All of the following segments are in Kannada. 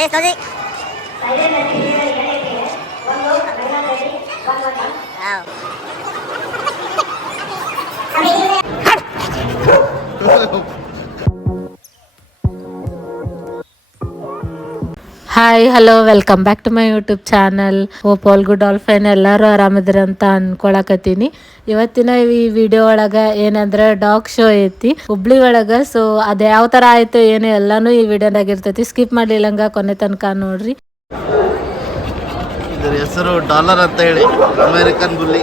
Hey, Soji. Hi hello welcome back to my YouTube channel. Hope all good all fine, ಎಲ್ಲರೂ ಆರಾಮದಿರಂತ ಅನ್ಕೊಳಕತ್ತೀನಿ. ಇವತ್ತಿನ ಈ ವಿಡಿಯೋ ಒಳಗೆ ಏನಂದ್ರೆ ಡಾಗ್ ಶೋ ಐತಿ ಹುಬ್ಳಿ ಒಳಗೆ. ಸೊ ಅದು ಯಾವ ಥರ ಆಯಿತು ಏನು ಎಲ್ಲಾನು ಈ ವಿಡಿಯೋದಾಗ ಇರ್ತೈತಿ. ಸ್ಕಿಪ್ ಮಾಡಲಿಲ್ಲಂಗ ಕೊನೆ ತನಕ ನೋಡ್ರಿ. ಇದರ ಹೆಸರು ಡಾಲರ್ ಅಂತ ಹೇಳಿ, ಅಮೇರಿಕನ್ ಬುಲ್ಲಿ.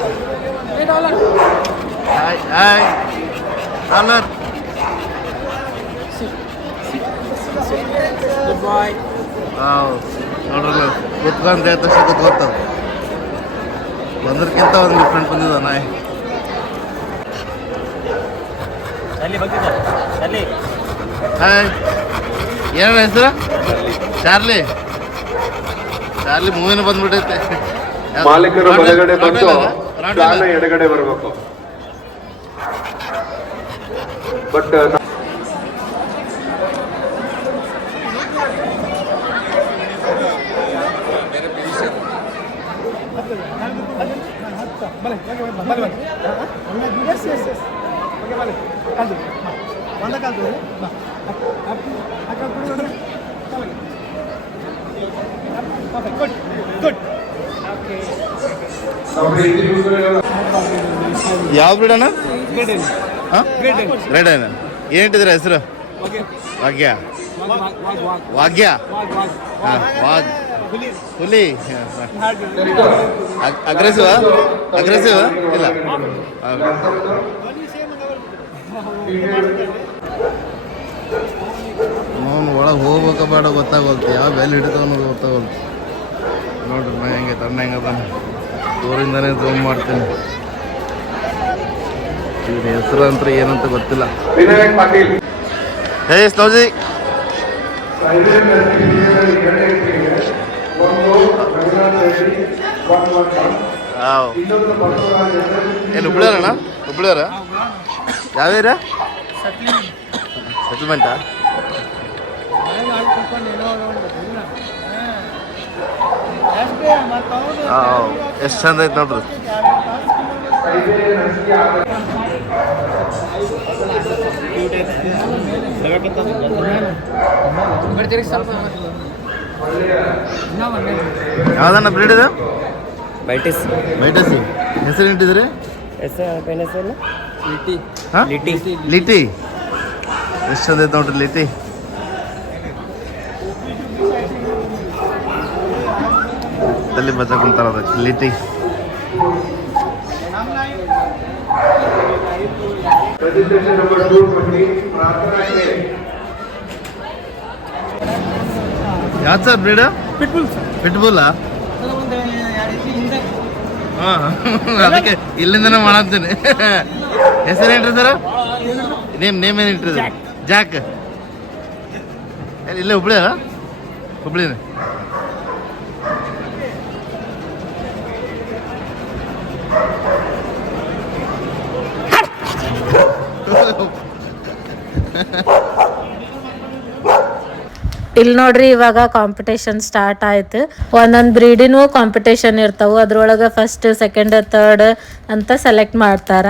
ಡಾಲರ್ ನೋಡ್ರಲ್ಲ, ಕುತ್ಕೊಂತ ತಕ್ಷಣ ಕುತ್ಕೊತಾವ. ಒಂದಕ್ಕಿಂತ ಒಂದು ಡಿಫ್ರೆಂಟ್ ಬಂದಿದ ನಾಯಿ. ಹಾಯ್, ಏನ ಹೆಸರು? ಚಾರ್ಲಿ. ಚಾರ್ಲಿ ಮೂವಿನ ಬಂದ್ಬಿಟ್ಟೈತೆ. ಮಾಲೀಕರು ಬಲಗಡೆ ಬಂದು ಎಡಗಡೆ ಬರಬೇಕು. ಬಟ್ ಯಾವ ಬ್ರೀಡ್ ಅಣ್ಣ? ಗ್ರೇಡ್ ಏನ? ಏನಿಟ್ಟಿದ್ರ ಹೆಸರು? ವಾಗ್ಯ. ವಾಗ್ಯ, ವಾಗ್ ಹುಲಿ. ಅಗ್ರೆಸಿವ್ ಅಗ್ರೆಸಿವ್ ಇಲ್ಲ. ಅವನು ಒಳಗೆ ಹೋಗ್ಬೇಕ ಬೇಡ ಗೊತ್ತಾಗೋಲ್ತು, ಯಾವ ಬೆಲೆ ಹಿಡಿದು ಅನ್ನೋದು ಗೊತ್ತಾಗೋಲ್ತು. ನೋಡ್ರಿ ನಾ ಹೆಂಗೆ ತಣ್ಣ ಹೆಂಗದ, ದೂರಿಂದನೇ ಝೂಮ್ ಮಾಡ್ತೀನಿ. ಇವ್ರ ಹೆಸರು ಅಂತ ಏನಂತ ಗೊತ್ತಿಲ್ಲ. ಹೇ ಸ್ನೋಜಿ, ಏನು ಹುಬ್ಳಿಯವ್ರಣ್ಣ? ಹುಬ್ಳಿಯವ್ರ? ಯಾವ ಏರಿಯಾ? ಸೆಟಲ್ಮೆಂಟಾ? ಎಷ್ಟು ಚಂದ ಐತೆ ನೋಡ್ರಿ. ಯಾವ್ದನ್ನ ಬ್ರೀಡ್ ಇದು? ಬೈಟಿಸ್. ಬೈಟಸಿ. ಹೆಸರು ಇಟ್ಟಿದ್ರಿ? ಲಿಟಿ. ಎಷ್ಟು ಚಂದ ಐತೆ ನೋಡ್ರಿ ಲಿಟಿ. ತಲೆ ಬಚ್ಚ ಕುಂತಾರ ಅದಕ್ಕೆ ಲಿಟಿ. ಯಾವ್ದು ಸರ್ ಬ್ರೀಡ್? ಪಿಟ್ಬುಲ್. ಹಾಂ, ಅದಕ್ಕೆ ಇಲ್ಲಿಂದನೇ ಮಾಡಂತೀನಿ. ಹೆಸರು ಏನ್ರಿ ಸರ್? ನೇಮ್ ಏನು ಇಟ್ಟಿದ್ರು? ಜಾಕ್. ಇಲ್ಲೇ ಹುಬ್ಳಿ? ಹುಬ್ಳಿನ. ಇಲ್ಲಿ ನೋಡ್ರಿ, ಇವಾಗ ಕಾಂಪಿಟೇಷನ್ ಸ್ಟಾರ್ಟ್ ಆಯ್ತು. ಒಂದೊಂದು ಬ್ರೀಡಿನೂ ಕಾಂಪಿಟೇಷನ್ ಇರ್ತಾವು. ಅದ್ರೊಳಗೆ ಫಸ್ಟ್, ಸೆಕೆಂಡ್, ಥರ್ಡ್ ಅಂತ ಸೆಲೆಕ್ಟ್ ಮಾಡ್ತಾರ.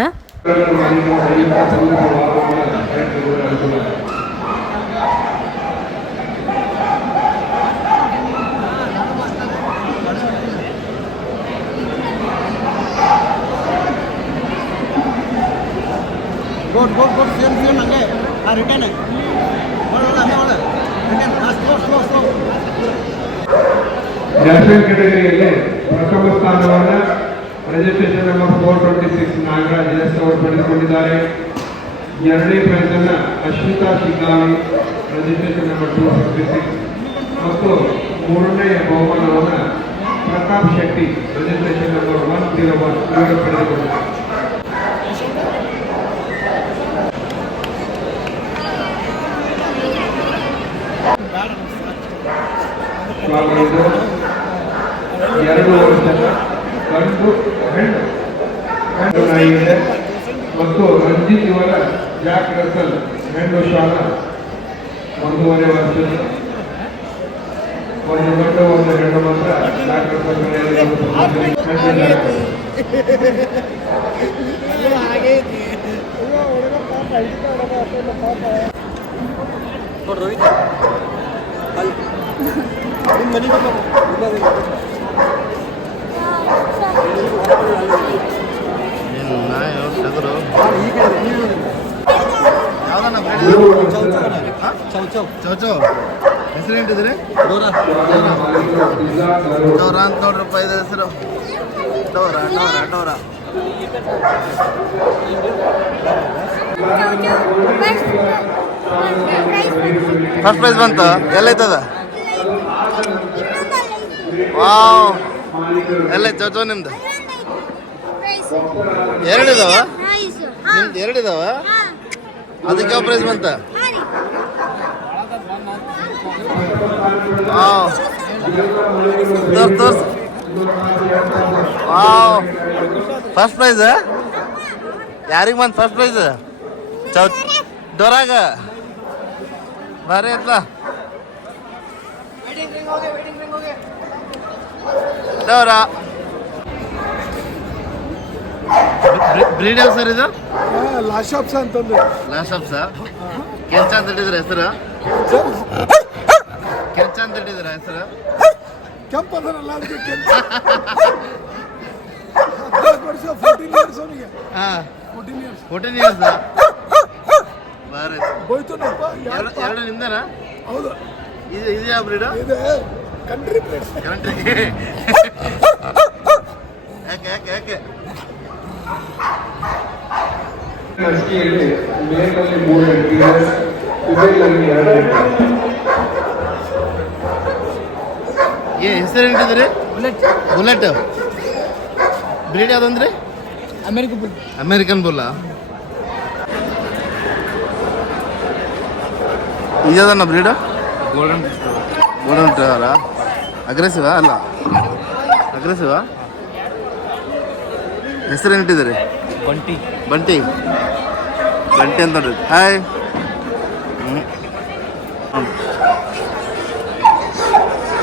ನ್ಯಾಷನಲ್ ಕೆಟಗರಿಯಲ್ಲಿ ಪ್ರಥಮ ಸ್ಥಾನವನ್ನು ರಿಜಿಸ್ಟ್ರೇಷನ್ ನಂಬರ್ 426 ನಾಗರಾಜ್ ಎಸ್ ಅವರು ಪಡೆದುಕೊಂಡಿದ್ದಾರೆ. ಎರಡನೇ ಪ್ರೈಸ್ ಅನ್ನು ಅಶ್ವಿತಾ ಶಿಗ್ಗಾವಿ ರಿಜಿಸ್ಟ್ರೇಷನ್ ನಂಬರ್ 256 ಮತ್ತು ಮೂರನೇ ಬಹುಮಾನವನ್ನು ಪ್ರತಾಪ್ ಶೆಟ್ಟಿ ರಿಜಿಸ್ಟ್ರೇಷನ್ ನಂಬರ್ 101 ಇವರು ಪಡೆದುಕೊಂಡಿದ್ದಾರೆ. ಎರಡು ವರ್ಷದ ಗಂಡು ಹೆಣ್ಣು ನಾಯಿ ಇದೆ ಮತ್ತು ರಂಜಿತ್ ಇವರ ಜಾಕ್ ರಸಲ್ ಹೆಣ್ಣು ಶಾಲಾ 1.5 ವರ್ಷದ. ಒಂದು ಗಂಟೆ ಒಂದು ಹೆಣ್ಣು ಮಾತ್ರ ಜಾಕ್ ರಸಲ್ ಕಡೆಯಲ್ಲಿ ಚೌಚೌ ಹೆಸರೇಂಟಿದ್ರಿ ಡೋರಾ ಅಂತ ನೋಡ್ರಪ್ಪ ಇದು ಹೆಸರು Dora Dora Dora first prize ಬಂತ ಎಲ್ಲೈತದ ವಾವ್ ಎಲ್ಲ ಚೌಚೌ ನಿಮ್ದು ಎರಡಿದಾವ ನಿಮ್ದು ಎರಡಿದಾವ ಅದಕ್ಕೆ ಯಾವ ಪ್ರೈಸ್ ಬಂತ ವಾವ್ ತೋರ್ಸ್ ವಾವ್ ಫಸ್ಟ್ ಪ್ರೈಸ್ ಯಾರಿಗೆ ಬಂತ ಫಸ್ಟ್ ಪ್ರೈಸ್ ಚೌ ಡೋರಾಗ ಭಾರಿ ಐತ್ಲ ಡೋರಾ ಬ್ರೀಡ್ ಯಾವ ಸರ್ ಇದು ಲಾಶಾಪ್ಸ ಅಂತಂದು ಲಾಸ್ಟ್ ಆಫ್ ಸರ್ ಕೆಂಚ ಅಂತ ಇಟ್ಟಿದ್ರ ಹೆಸರು ಕೆಂಚ ಅಂತ ಇಟ್ಟಿದ್ರ ಹೆಸರು ಕೆಂಪು ಅದರಲ್ಲ ಅದಕ್ಕೆ ಕೆಂಪು 14 ವರ್ಷ 14 ಇಯರ್ಸ್ ಅವನಿಗೆ ಹಾ 14 ಇಯರ್ಸ್ 14 ಇಯರ್ಸ್ ಬಾರಿ ಹೋಯ್ತನಪ್ಪ ಎರಡು ನಿಮ್ದೇನಾ ಹೌದು ಇದು ಇದು ಯಾವ ಬ್ರೀಡ್ ಇದೆ ಕಂಟ್ರಿ ಪ್ಲೇಸ್ ಕರೆಂಟ್ ಯಾಕೆ ಯಾಕೆ ಯಾಕೆ ಅಸ್ಕಿಯಲ್ಲಿ ಮೇಲ್ನಲ್ಲಿ 3 ಹೆಣ್ಣಿಗೆ ಫಿಮೇಲ್ನಲ್ಲಿ 2 ಹೆಣ್ಣಿಗೆ ಏ ಹೆಸರು ಏನಿಟ್ಟಿದ್ರಿ ಬುಲೆಟ್ ಬ್ರೀಡ್ ಯಾವ್ದಂದ್ರಿ ಅಮೇರಿಕನ್ ಬುಲ್ಲ ಇದನ್ನ ಬ್ರೀಡ್ ಗೋಲ್ಡನ್ ರಿಟ್ರೀವರಾ ಅಗ್ರೆಸಿವಾ ಅಲ್ಲ ಅಗ್ರೆಸಿವಾ ಹೆಸರು ಏನಿಟ್ಟಿದ್ದೀರಿ ಬಂಟಿ ಬಂಟಿ ಬಂಟಿ ಅಂತ ನೋಡ್ರಿ ಹಾಯ್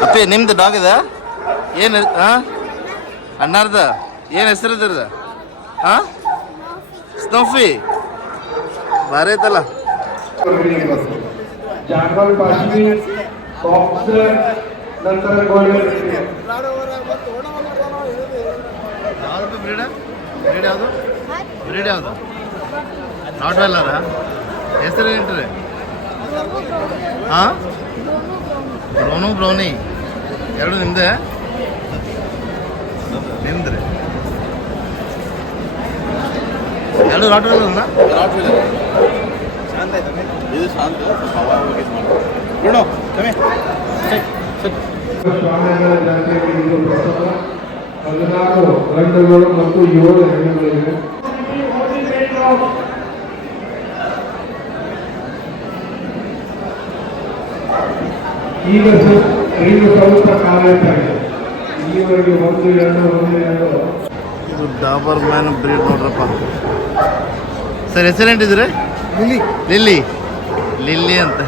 ಅಪ್ಪಿ ನಿಮ್ದು ಡಾಗ್ ಇದೆ ಏನು ಹಾಂ ಅಣ್ಣಾರ್ದ ಏನು ಹೆಸರು ಇದ್ರದ ಹಾಂ ಸ್ನೋಫಿ ಭಾರಿ ಐತಲ್ಲ ಜಾಂಗಲ್ ಕಾಶ್ಮೀರ್ ಬಾಕ್ಸರ್ ನಂತರ ಗೋಲ್ಡನ್ ರಿಟ್ರೀವರ್ ಯಾವುದು ಬ್ರೀಡ್ ಬ್ರೀಡ್ ಯಾವುದು ಬ್ರೀಡ್ ಯಾವುದು ನಾಟ್ ವೆಲ್ಲರ ಹೆಸರು ಏನ್ರಿ ಹಾಂ ಬ್ರೌನು ಬ್ರೌನಿ ಎರಡು ನಿಮ್ದೆ ನಿಮ್ದ್ರಿ ಎರಡು ರಾಟ್ ವೆಲ್ಲರ್ನ ರಾಟ್ ವೆಲ್ಲರ್ ಶಾಂತ ಆಯ್ತಾ ಇದು ಶಾಂತ ಶ್ವಾನಗಳ ಜಾತಿಯಲ್ಲಿ ಇದು ಪ್ರಸ್ತುತ 14 ಗಂಡುಗಳು ಮತ್ತು 7 ಹೆಣ್ಣುಗಳಿವೆ ಈಗ ಸ್ವಲ್ಪ ಕಾಲಾಯ್ತಾಗಿದೆ ಇಲ್ಲಿವರೆಗೆ 1 2 ಇದು ಡಾಬರ್ ಮ್ಯಾನ್ ಬ್ರೀಡ್ ನೋಡ್ರಪ್ಪ ಸರ್ ಹೆಸರೇಂಟಿದ್ರಿ ಲಿಲಿ ಲಿಲ್ಲಿ ಲಿಲ್ಲಿ ಅಂತ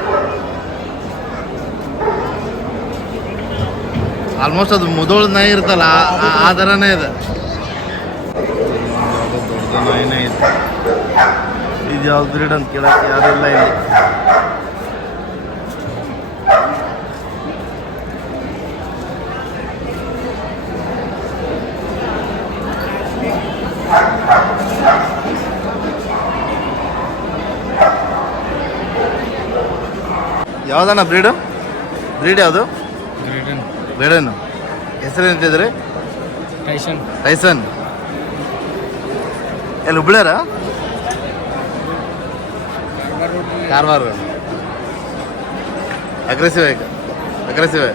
ಆಲ್ಮೋಸ್ಟ್ ಅದು ಮುದೋಳ ನಾಯಿ ಇರ್ತಲ್ಲ ಆ ಥರನೇ ಇದೆ ದೊಡ್ಡ ನಾಯಿನೇ ಇದೆ ಇದು ಯಾವ್ದು ಬ್ರೀಡ್ ಅಂತ ಕೇಳಕ್ಕೆ ಯಾರಿಲ್ಲ ಇಲ್ಲಿ ಯಾವ್ದಣ್ಣ ಬ್ರೀಡು ಬ್ರೀಡ್ ಯಾವುದು ಬ್ರೀಡನ್ನು ಹೆಸರು ಎಂತಿದ್ರಿ ಟೈಸನ್ ಎಲ್ಲಿ ಹುಬ್ಳ್ಯಾರ Karwar aggressive aggressive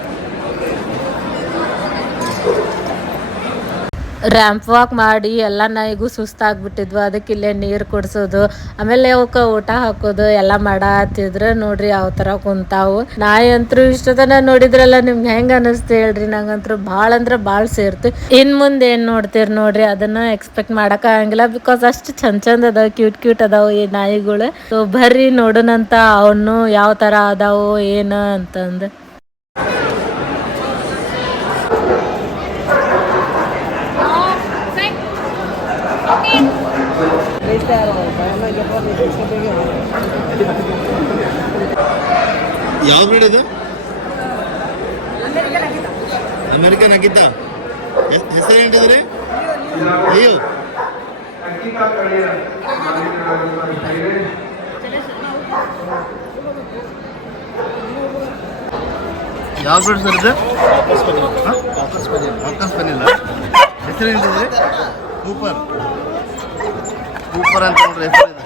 ramp walk ಮಾಡಿ ಎಲ್ಲ ನಾಯಿಗೂ ಸುಸ್ತಾಗ್ಬಿಟ್ಟಿದ್ವು. ಅದಕ್ಕೆ ಇಲ್ಲೇ ನೀರು ಕುಡಿಸೋದು, ಆಮೇಲೆ ಅವಕ್ಕೆ ಊಟ ಹಾಕೋದು ಎಲ್ಲ ಮಾಡತ್ತಿದ್ರೆ ನೋಡ್ರಿ ಯಾವ ಥರ ಕುಂತಾವು. ನಾಯಿ ಅಂತೂ ಇಷ್ಟತನ ನೋಡಿದ್ರಲ್ಲ, ನಿಮ್ಗೆ ಹೆಂಗೆ ಅನ್ನಿಸ್ತು ಹೇಳ್ರಿ. ನಂಗಂತೂ ಭಾಳ ಅಂದ್ರೆ ಭಾಳ ಸೇರ್ತು. ಇನ್ನು ಮುಂದೆ ಏನು ನೋಡ್ತೀರಿ ನೋಡ್ರಿ, ಅದನ್ನು ಎಕ್ಸ್ಪೆಕ್ಟ್ ಮಾಡೋಕ್ಕಾಗಂಗಿಲ್ಲ. ಬಿಕಾಸ್ ಅಷ್ಟು ಚಂದ ಅದಾವೆ, ಕ್ಯೂಟ್ ಅದಾವು ಈ ನಾಯಿಗಳು. ಸೊ ಬರ್ರಿ ನೋಡೋಣಂತ ಅವನು ಯಾವ ಥರ ಅದಾವು ಏನು ಅಂತಂದು. ಬ್ರೀಡ್ ಇದು? ಅಮೆರಿಕನ್ ಅಗಿತಾ? ಹೆಸರು ಏನಿದ್ರಿ? ಲಿಯೋ. ಯಾವ ಬ್ರೀಡ್ ಸರ್ ಇದು? ಕಾಕಸ್ ಪೆನಿಲ್ಲ. ಹೆಸರು ಏನಿದ್ರಿ? ಕೂಪರ್. ಕೂಪರ್ ಅಂತ ನೋಡ್ರಿ ಹೆಸರು ಇದೆ.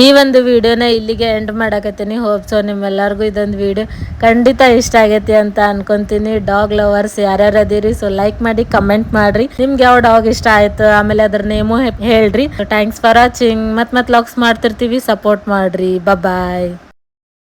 ಈ ಒಂದು ವಿಡಿಯೋನ ಇಲ್ಲಿಗೆ ಎಂಡ್ ಮಾಡಕತ್ತೀನಿ. ಹೋಪ್ ಸೊ ನಿಮ್ಮೆಲ್ಲರಿಗೂ ಇದೊಂದು ವಿಡಿಯೋ ಖಂಡಿತ ಇಷ್ಟ ಆಗೈತಿ ಅಂತ ಅನ್ಕೊಂತೀನಿ. ಡಾಗ್ ಲವರ್ಸ್ ಯಾರ್ಯಾರು ಅದೀರಿ, ಸೊ ಲೈಕ್ ಮಾಡಿ, ಕಮೆಂಟ್ ಮಾಡ್ರಿ ನಿಮ್ಗೆ ಯಾವ ಡಾಗ್ ಇಷ್ಟ ಆಯ್ತು, ಆಮೇಲೆ ಅದ್ರ ನೇಮು ಹೇಳ್ರಿ. Thanks for watching. ಮತ್ ಲಾಗ್ಸ್ ಮಾಡ್ತಿರ್ತೀವಿ, ಸಪೋರ್ಟ್ ಮಾಡ್ರಿ. ಬಾಯ್.